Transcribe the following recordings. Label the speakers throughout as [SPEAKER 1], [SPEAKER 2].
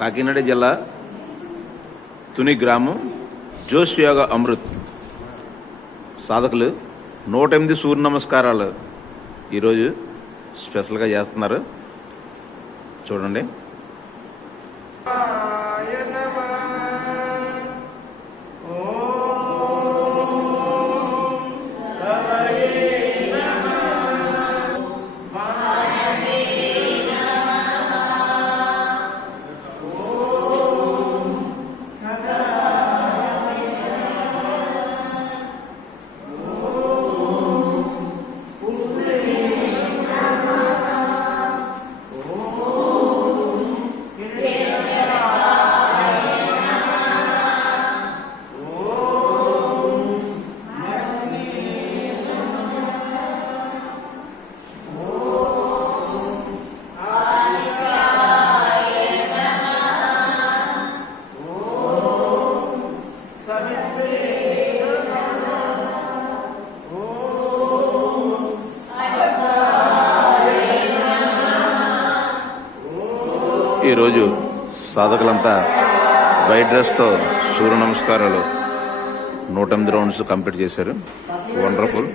[SPEAKER 1] కాకినాడ జిల్లా తుని గ్రామం జోష్ యోగ అమృత్. సాధకులు నూట ఎనిమిది సూర్య నమస్కారాలు ఈరోజు స్పెషల్గా చేస్తున్నారు. చూడండి. ఈరోజు సాధకులంతా వైట్ డ్రెస్తో సూర్య నమస్కారాలు. నూట ఎనిమిది రౌండ్స్ కంప్లీట్ చేశారు. Wonderful.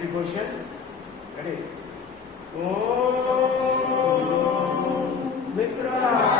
[SPEAKER 1] devotion. Ready?
[SPEAKER 2] Oh, Vikram.